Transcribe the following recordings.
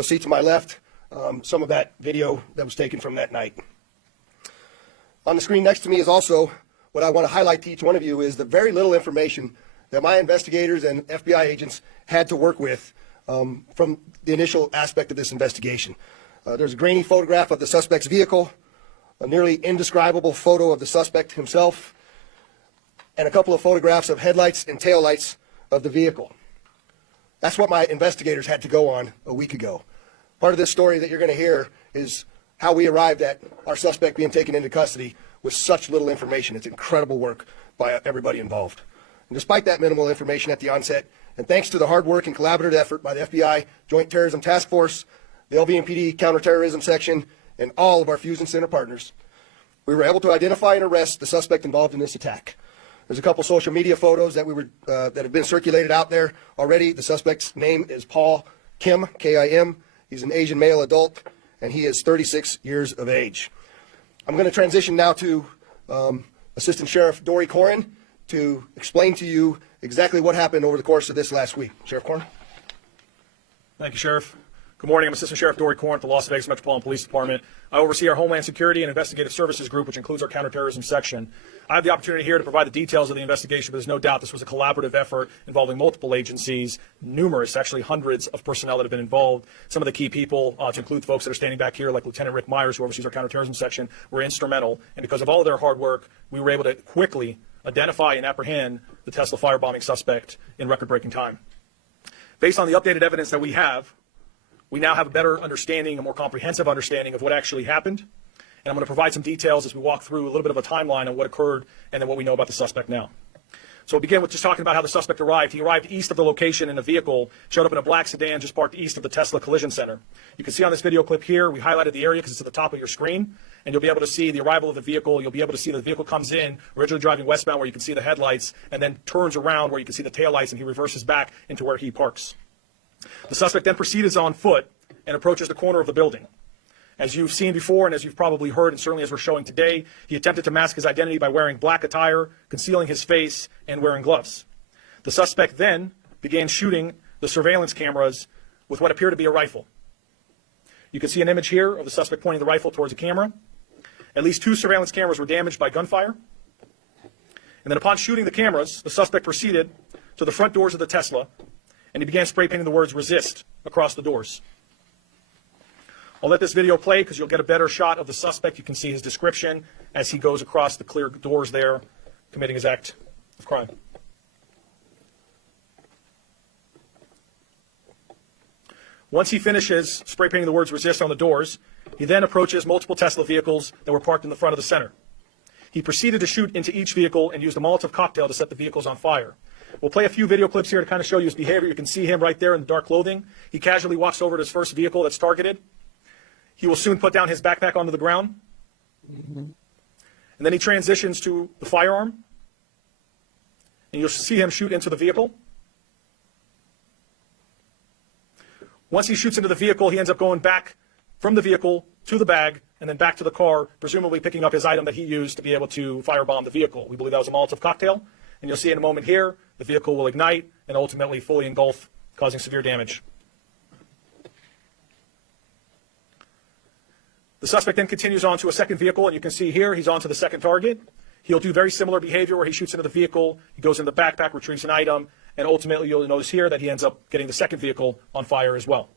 You'll see to my left some of that video that was taken from that night. On the screen next to me is also what I want to highlight to each one of you is the very little information that my investigators and FBI agents had to work with from the initial aspect of this investigation. There's a grainy photograph of the suspect's vehicle, a nearly indescribable photo of the suspect himself, and a couple of photographs of headlights and taillights of the vehicle. That's what my investigators had to go on a week ago. Part of this story that you're going to hear is how we arrived at our suspect being taken into custody with such little information. It's incredible work by everybody involved. And despite that minimal information at the onset, and thanks to the hard work and collaborative effort by the FBI Joint Terrorism Task Force, the LVMPD Counterterrorism Section, and all of our Fusion Center partners, we were able to identify and arrest the suspect involved in this attack. There's a couple social media photos that that have been circulated out there already. The suspect's name is Paul Kim, K-I-M. He's an Asian male adult, and he is 36 years of age. I'm going to transition now to Assistant Sheriff Dory Corrin to explain to you exactly what happened over the course of this last week. Sheriff Corrin. Thank you, Sheriff. Good morning. I'm Assistant Sheriff Dory Corrin at the Las Vegas Metropolitan Police Department. I oversee our Homeland Security and Investigative Services Group, which includes our counterterrorism section. I have the opportunity here to provide the details of the investigation, but there's no doubt this was a collaborative effort involving multiple agencies, numerous, actually hundreds of personnel that have been involved. Some of the key people, to include folks that are standing back here, like Lieutenant Rick Myers, who oversees our counterterrorism section, were instrumental. And because of all of their hard work, we were able to quickly identify and apprehend the Tesla firebombing suspect in record-breaking time. Based on the updated evidence that we now have a better understanding, a more comprehensive understanding of what actually happened. And I'm going to provide some details as we walk through a little bit of a timeline on what occurred and then what we know about the suspect now. So we'll begin with just talking about how the suspect arrived. He arrived east of the location in a vehicle, showed up in a black sedan just parked east of the Tesla Collision Center. You can see on this video clip here, we highlighted the area because it's at the top of your screen, and you'll be able to see the arrival of the vehicle. You'll be able to see the vehicle comes in, originally driving westbound where you can see the headlights, and then turns around where you can see the taillights, and he reverses back into where he parks. The suspect then proceeds on foot and approaches the corner of the building. As you've seen before, and as you've probably heard, and certainly as we're showing today, he attempted to mask his identity by wearing black attire, concealing his face, and wearing gloves. The suspect then began shooting the surveillance cameras with what appeared to be a rifle. You can see an image here of the suspect pointing the rifle towards a camera. At least 2 surveillance cameras were damaged by gunfire. And then upon shooting the cameras, the suspect proceeded to the front doors of the Tesla, and he began spray painting the words "resist" across the doors. I'll let this video play because you'll get a better shot of the suspect. You can see his description as he goes across the clear doors there, committing his act of crime. Once he finishes spray painting the words "resist" on the doors, he then approaches multiple Tesla vehicles that were parked in the front of the center. He proceeded to shoot into each vehicle and used a Molotov cocktail to set the vehicles on fire. We'll play a few video clips here to kind of show you his behavior. You can see him right there in the dark clothing. He casually walks over to his first vehicle that's targeted. He will soon put down his backpack onto the ground. And then he transitions to the firearm. And you'll see him shoot into the vehicle. Once he shoots into the vehicle, he ends up going back from the vehicle to the bag and then back to the car, presumably picking up his item that he used to be able to firebomb the vehicle. We believe that was a Molotov cocktail. And you'll see in a moment here, the vehicle will ignite and ultimately fully engulf, causing severe damage. The suspect then continues on to a second vehicle, and you can see here he's on to the second target. He'll do very similar behavior where he shoots into the vehicle, he goes in the backpack, retrieves an item, and ultimately you'll notice here that he ends up getting the second vehicle on fire as well.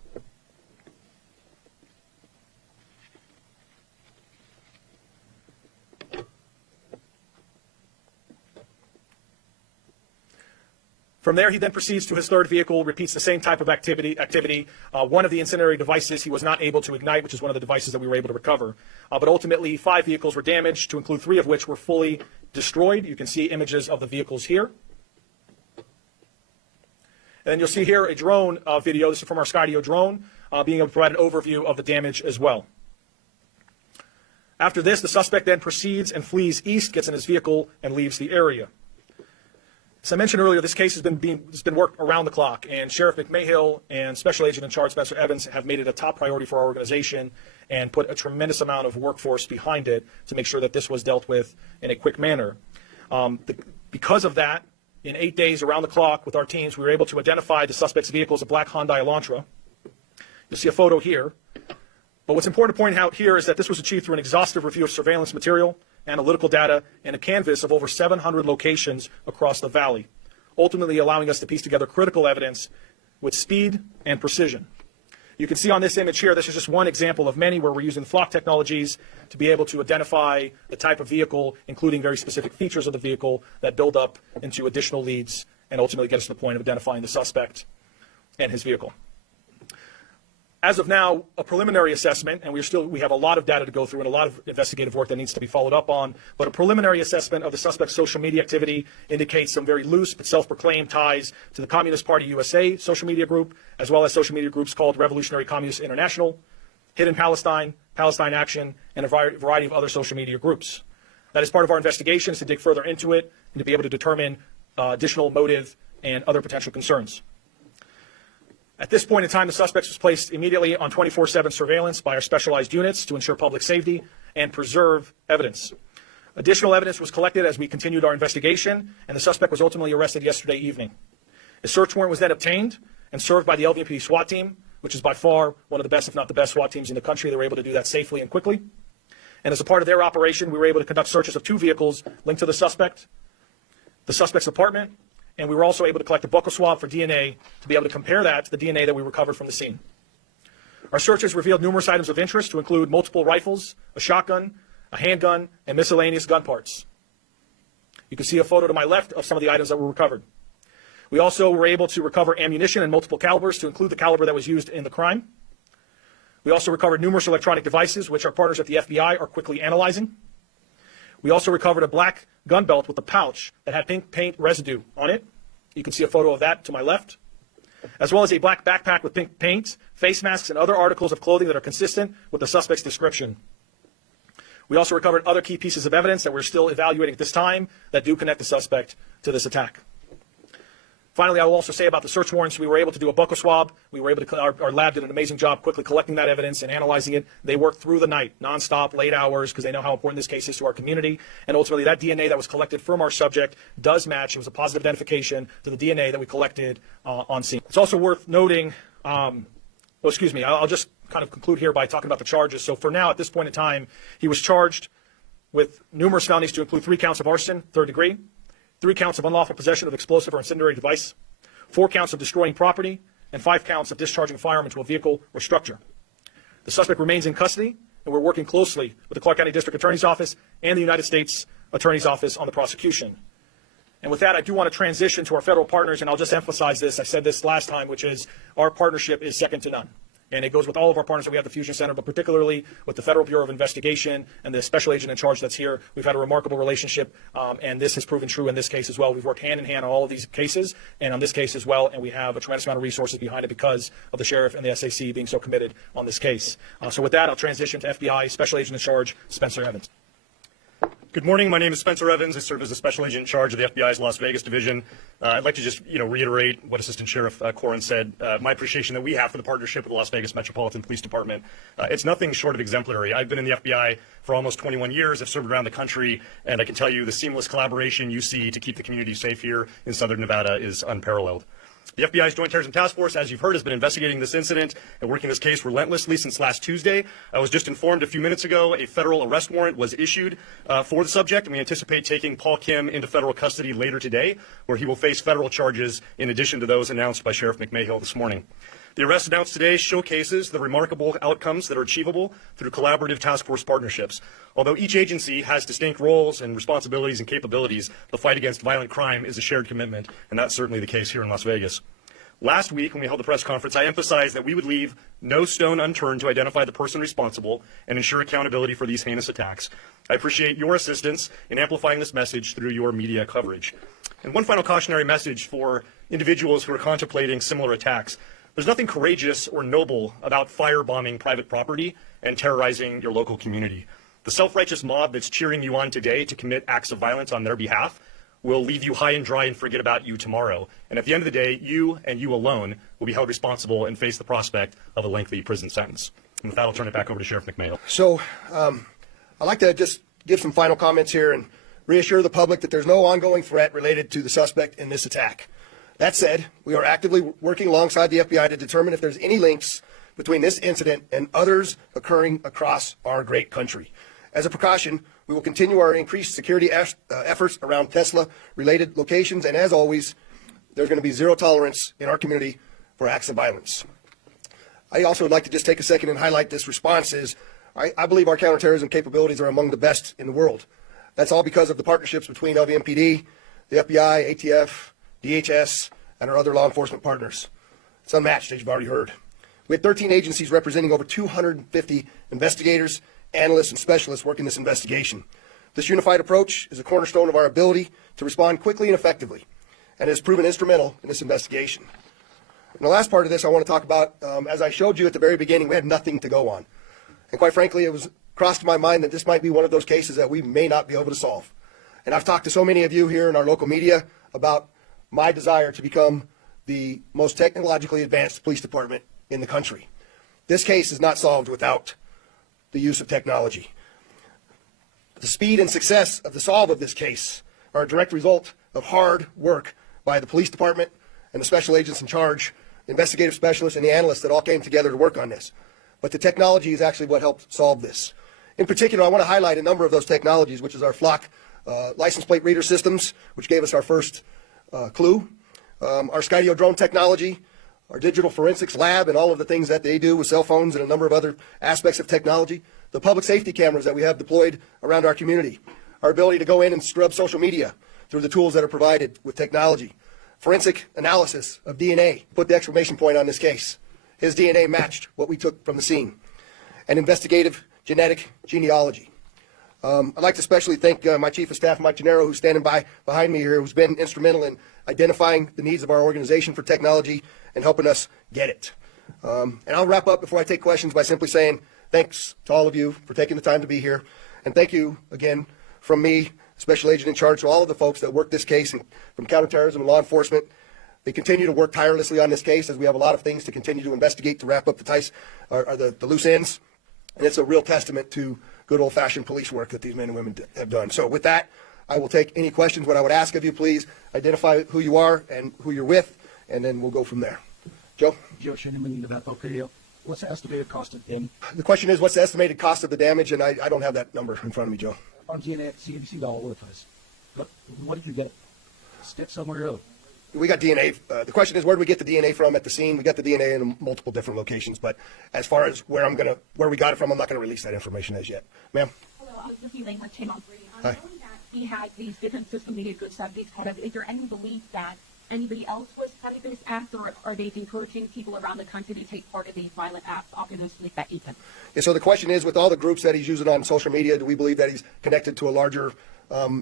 From there, he then proceeds to his third vehicle, repeats the same type of activity. One of the incendiary devices he was not able to ignite, which is one of the devices that we were able to recover. But ultimately, 5 vehicles were damaged, to include 3 of which were fully destroyed. You can see images of the vehicles here. And then you'll see here a drone video. This is from our Skydio drone, being able to provide an overview of the damage as well. After this, the suspect then proceeds and flees east, gets in his vehicle, and leaves the area. As I mentioned earlier, this case has been worked around the clock, and Sheriff McMahill and Special Agent in Charge Spencer Evans have made it a top priority for our organization and put a tremendous amount of workforce behind it to make sure that this was dealt with in a quick manner. Because of that, in 8 days around the clock with our teams, we were able to identify the suspect's vehicle as a black Hyundai Elantra. You'll see a photo here. But what's important to point out here is that this was achieved through an exhaustive review of surveillance material, analytical data, and a canvas of over 700 locations across the valley, ultimately allowing us to piece together critical evidence with speed and precision. You can see on this image here, this is just one example of many where we're using flock technologies to be able to identify the type of vehicle, including very specific features of the vehicle that build up into additional leads and ultimately get us to the point of identifying the suspect and his vehicle. As of now, a preliminary assessment, and we have a lot of data to go through and a lot of investigative work that needs to be followed up on, but a preliminary assessment of the suspect's social media activity indicates some very loose but self-proclaimed ties to the Communist Party USA social media group, as well as social media groups called Revolutionary Communist International, Hidden Palestine, Palestine Action, and a variety of other social media groups. That is part of our investigation, is to dig further into it and to be able to determine additional motive and other potential concerns. At this point in time, the suspect was placed immediately on 24/7 surveillance by our specialized units to ensure public safety and preserve evidence. Additional evidence was collected as we continued our investigation, and the suspect was ultimately arrested yesterday evening. A search warrant was then obtained and served by the LVMPD SWAT team, which is by far one of the best, if not the best, SWAT teams in the country. They were able to do that safely and quickly. And as a part of their operation, we were able to conduct searches of 2 vehicles linked to the suspect's apartment, and we were also able to collect a buccal swab for DNA to be able to compare that to the DNA that we recovered from the scene. Our searches revealed numerous items of interest to include multiple rifles, a shotgun, a handgun, and miscellaneous gun parts. You can see a photo to my left of some of the items that were recovered. We also were able to recover ammunition in multiple calibers to include the caliber that was used in the crime. We also recovered numerous electronic devices, which our partners at the FBI are quickly analyzing. We also recovered a black gun belt with a pouch that had pink paint residue on it. You can see a photo of that to my left, as well as a black backpack with pink paint, face masks, and other articles of clothing that are consistent with the suspect's description. We also recovered other key pieces of evidence that we're still evaluating at this time that do connect the suspect to this attack. Finally, I will also say about the search warrants, we were able to do a buccal swab. We were able to, our lab did an amazing job quickly collecting that evidence and analyzing it. They worked through the night, nonstop, late hours, because they know how important this case is to our community. And ultimately, that DNA that was collected from our subject does match. It was a positive identification to the DNA that we collected on scene. It's also worth noting, I'll just kind of conclude here by talking about the charges. So for now, at this point in time, he was charged with numerous felonies to include 3 counts of arson, 3rd degree, 3 counts of unlawful possession of explosive or incendiary device, 4 counts of destroying property, and 5 counts of discharging a firearm into a vehicle or structure. The suspect remains in custody, and we're working closely with the Clark County District Attorney's Office and the United States Attorney's Office on the prosecution. And with that, I do want to transition to our federal partners, and I'll just emphasize this. I said this last time, which is our partnership is second to none. And it goes with all of our partners that we have at the Fusion Center, but particularly with the Federal Bureau of Investigation and the special agent in charge that's here. We've had a remarkable relationship, and this has proven true in this case as well. We've worked hand in hand on all of these cases, and on this case as well, and we have a tremendous amount of resources behind it because of the sheriff and the SAC being so committed on this case. So with that, I'll transition to FBI Special Agent in Charge, Spencer Evans. Good morning. My name is Spencer Evans. I serve as the Special Agent in Charge of the FBI's Las Vegas Division. I'd like to just, reiterate what Assistant Sheriff Corin said. My appreciation that we have for the partnership with the Las Vegas Metropolitan Police Department. It's nothing short of exemplary. I've been in the FBI for almost 21 years. I've served around the country, and I can tell you the seamless collaboration you see to keep the community safe here in Southern Nevada is unparalleled. The FBI's Joint Terrorism Task Force, as you've heard, has been investigating this incident and working this case relentlessly since last Tuesday. I was just informed a few minutes ago a federal arrest warrant was issued for the subject, and we anticipate taking Paul Kim into federal custody later today, where he will face federal charges in addition to those announced by Sheriff McMahill this morning. The arrest announced today showcases the remarkable outcomes that are achievable through collaborative task force partnerships. Although each agency has distinct roles and responsibilities and capabilities, the fight against violent crime is a shared commitment, and that's certainly the case here in Las Vegas. Last week, when we held the press conference, I emphasized that we would leave no stone unturned to identify the person responsible and ensure accountability for these heinous attacks. I appreciate your assistance in amplifying this message through your media coverage. And one final cautionary message for individuals who are contemplating similar attacks. There's nothing courageous or noble about firebombing private property and terrorizing your local community. The self-righteous mob that's cheering you on today to commit acts of violence on their behalf will leave you high and dry and forget about you tomorrow. And at the end of the day, you and you alone will be held responsible and face the prospect of a lengthy prison sentence. And with that, I'll turn it back over to Sheriff McMahill. So I'd like to just give some final comments here and reassure the public that there's no ongoing threat related to the suspect in this attack. That said, we are actively working alongside the FBI to determine if there's any links between this incident and others occurring across our great country. As a precaution, we will continue our increased security efforts around Tesla-related locations, and as always, there's going to be zero tolerance in our community for acts of violence. I also would like to just take a second and highlight this response. I believe our counterterrorism capabilities are among the best in the world. That's all because of the partnerships between LVMPD, the FBI, ATF, DHS, and our other law enforcement partners. It's unmatched, as you've already heard. We had 13 agencies representing over 250 investigators, analysts, and specialists working this investigation. This unified approach is a cornerstone of our ability to respond quickly and effectively, and has proven instrumental in this investigation. And the last part of this I want to talk about, as I showed you at the very beginning, we had nothing to go on. And quite frankly, it was crossed my mind that this might be one of those cases that we may not be able to solve. And I've talked to so many of you here in our local media about my desire to become the most technologically advanced police department in the country. This case is not solved without the use of technology. The speed and success of the solve of this case are a direct result of hard work by the police department and the special agents in charge, investigative specialists, and the analysts that all came together to work on this. But the technology is actually what helped solve this. In particular, I want to highlight a number of those technologies, which is our flock license plate reader systems, which gave us our first clue, our Skydio drone technology, our digital forensics lab, and all of the things that they do with cell phones and a number of other aspects of technology, the public safety cameras that we have deployed around our community, our ability to go in and scrub social media through the tools that are provided with technology, forensic analysis of DNA, put the exclamation point on this case. His DNA matched what we took from the scene, and investigative genetic genealogy. I'd like to especially thank my Chief of Staff, Mike Gennaro, who's standing behind me here, who's been instrumental in identifying the needs of our organization for technology and helping us get it. And I'll wrap up before I take questions by simply saying thanks to all of you for taking the time to be here. And thank you again from me, Special Agent in Charge, to all of the folks that worked this case, and from counterterrorism and law enforcement. They continue to work tirelessly on this case, as we have a lot of things to continue to investigate to wrap up the loose ends. And it's a real testament to good old-fashioned police work that these men and women have done. So with that, I will take any questions. What I would ask of you, please identify who you are and who you're with, and then we'll go from there. Joe? Joe Shannon, LVMPD. What's the estimated cost of damage? The question is, what's the estimated cost of the damage? And I don't have that number in front of me, Joe. On DNA at CNC all over the place. But what did you get? Stick somewhere or other. We got DNA. The question is, where do we get the DNA from at the scene? We got the DNA in multiple different locations, but as far as where we got it from, I'm not going to release that information as yet. Ma'am? Hello, this is Elaine with Chain on 3. Hi. Knowing that he had these different system needed goods that these products, is there any belief that anybody else was part of this act, or are they encouraging people around the country to take part in these violent acts, obviously that Ethan? Yeah, so the question is, with all the groups that he's using on social media, do we believe that he's connected to a larger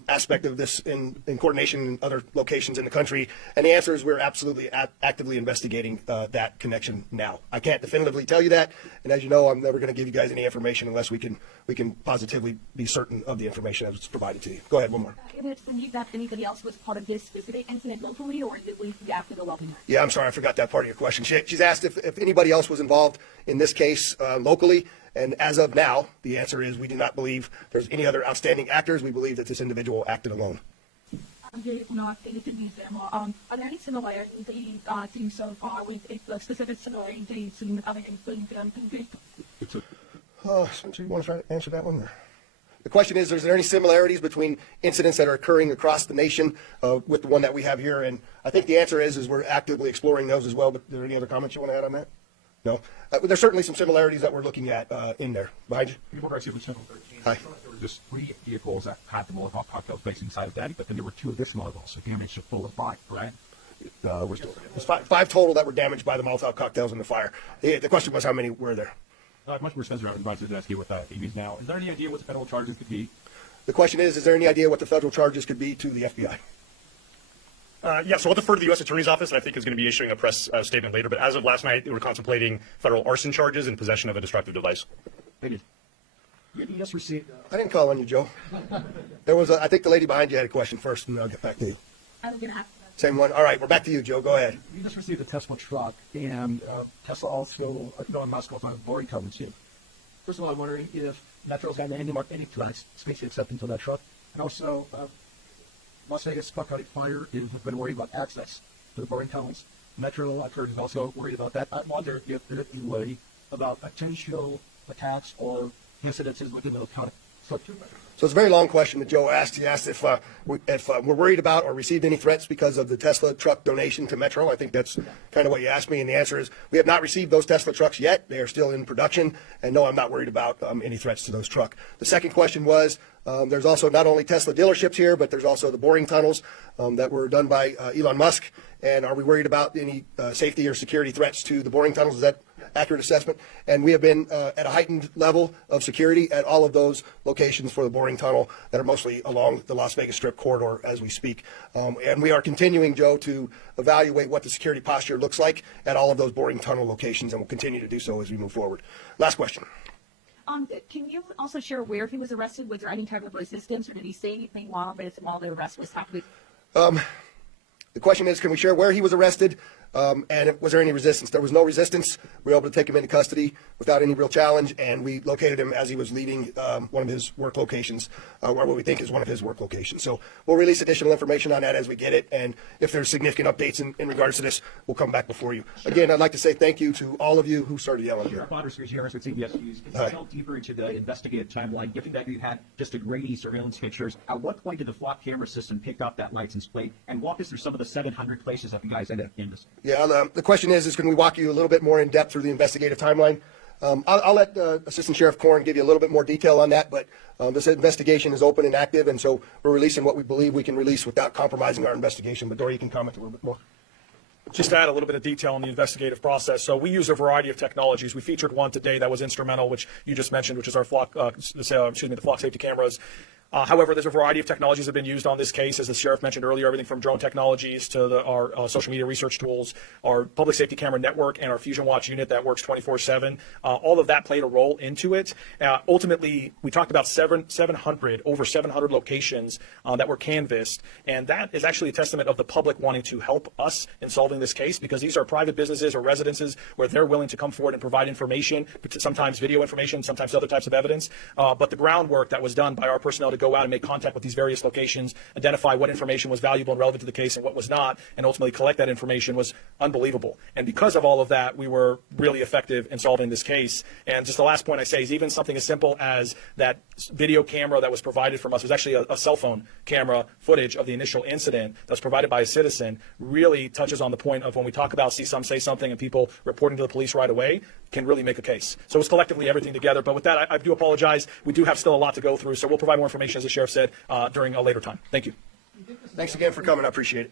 aspect of this in coordination in other locations in the country? And the answer is we're absolutely actively investigating that connection now. I can't definitively tell you that, and as you know, I'm never going to give you guys any information unless we can positively be certain of the information that's provided to you. Go ahead, one more. Is it believed that anybody else was part of this specific incident locally, or is it believed to be after the locally? Yeah, I'm sorry, I forgot that part of your question. She's asked if anybody else was involved in this case locally, and as of now, the answer is we do not believe there's any other outstanding actors. We believe that this individual acted alone. Are there any similarities that you've seen so far with the specific similarities that you've seen with other incidents? Spencer, you want to try to answer that one? Or? The question is there any similarities between incidents that are occurring across the nation with the one that we have here? And I think the answer is we're actively exploring those as well. But are there any other comments you want to add on that? No. There's certainly some similarities that we're looking at in there. Behind you. People are actually from 13. Hi. There were just 3 vehicles that had the Molotov cocktails facing inside of that, but then there were 2 additional levels, so damage to full of 5, right? We're still there. There's five total that were damaged by the Molotov cocktails in the fire. The question was how many were there? Much more Spencer Evans to ask you what AB's now. Is there any idea what the federal charges could be? The question is there any idea what the federal charges could be to the FBI? Yeah, so I'll defer to the U.S. Attorney's Office, and I think is going to be issuing a press statement later. But as of last night, they were contemplating federal arson charges and possession of a destructive device. You just received. I didn't call on you, Joe. There was I think the lady behind you had a question first, and then I'll get back to you. I was going to ask that. Same one. All right, we're back to you, Joe. Go ahead. You just received a Tesla truck, and Tesla also, Elon Musk also has boring coverage too. First of all, I'm wondering if Metro's got any flights, spaceships up into that truck, and also Las Vegas Buck County Fire has been worried about access to the boring tunnels. Metro, I've heard, is also worried about that. I wonder if there's any way about potential attacks or incidences within the county. So it's a very long question that Joe asked. He asked if we're worried about or received any threats because of the Tesla truck donation to Metro. I think that's kind of what you asked me, and the answer is we have not received those Tesla trucks yet. They are still in production, and no, I'm not worried about any threats to those trucks. The second question was there's also not only Tesla dealerships here, but there's also the boring tunnels that were done by Elon Musk, and are we worried about any safety or security threats to the boring tunnels? Is that accurate assessment? And we have been at a heightened level of security at all of those locations for the boring tunnel that are mostly along the Las Vegas Strip corridor as we speak. And we are continuing, Joe, to evaluate what the security posture looks like at all of those boring tunnel locations, and we'll continue to do so as we move forward. Last question. Can you also share where he was arrested? Was there any type of resistance, or did he say anything while the arrest was happening? The question is, can we share where he was arrested, and was there any resistance? There was no resistance. We were able to take him into custody without any real challenge, and we located him as he was leaving one of his work locations, or what we think is one of his work locations. So we'll release additional information on that as we get it, and if there's significant updates in regards to this, we'll come back before you. Again, I'd like to say thank you to all of you who started yelling here. Potter Harris with CBS News. Can you delve deeper into the investigative timeline, given that you had just a grainy surveillance pictures? At what point did the flock camera system pick up that license plate? And walk us through some of the 700 places that you guys ended up in this. Yeah, the question is can we walk you a little bit more in depth through the investigative timeline? I'll let Assistant Sheriff Korn give you a little bit more detail on that, but this investigation is open and active, and so we're releasing what we believe we can release without compromising our investigation. But Dory, you can comment a little bit more. Just to add a little bit of detail on the investigative process. So we use a variety of technologies. We featured one today that was instrumental, which you just mentioned, which is our flock, the flock safety cameras. However, there's a variety of technologies that have been used on this case, as the sheriff mentioned earlier, everything from drone technologies to our social media research tools, our public safety camera network, and our Fusion Watch unit that works 24/7. All of that played a role into it. Ultimately, we talked about over 700 locations that were canvassed, and that is actually a testament of the public wanting to help us in solving this case, because these are private businesses or residences where they're willing to come forward and provide information, sometimes video information, sometimes other types of evidence. But the groundwork that was done by our personnel to go out and make contact with these various locations, identify what information was valuable and relevant to the case and what was not, and ultimately collect that information was unbelievable. And because of all of that, we were really effective in solving this case. And just the last point I say is even something as simple as that video camera that was provided from us was actually a cell phone camera footage of the initial incident that was provided by a citizen, really touches on the point of when we talk about see some say something and people reporting to the police right away can really make a case. So it's collectively everything together. But with that, I do apologize. We do have still a lot to go through, so we'll provide more information, as the sheriff said, during a later time. Thank you. Thanks again for coming. I appreciate it.